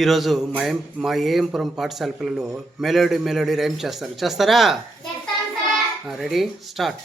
ఈరోజు మా ఏఎంపురం పాఠశాల పిల్లలు మెలోడీ రైమ్ చేస్తారా? Ready, start.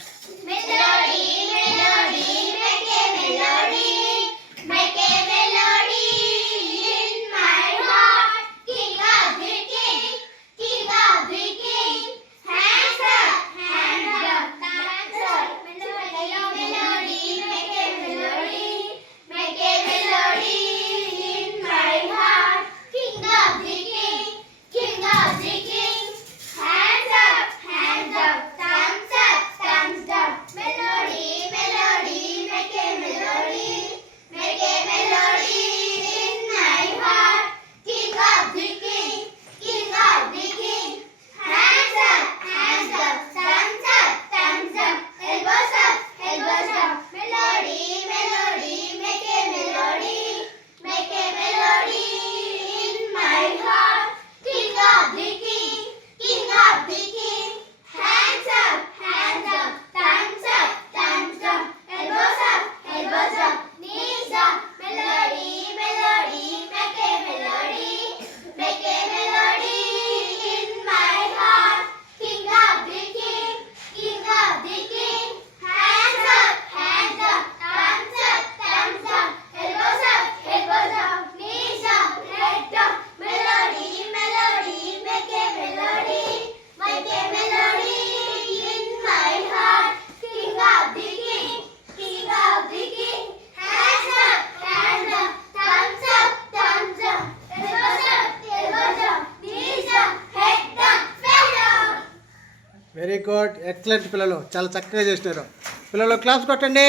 Very good, excellent పిల్లలు, చాలా చక్కగా చేసినారు. పిల్లలు క్లాస్ కొట్టండి.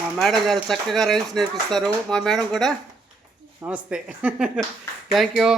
మా మేడం గారు చక్కగా రైమ్స్ నేర్పిస్తారు. మా మేడం కూడా నమస్తే. Thank you.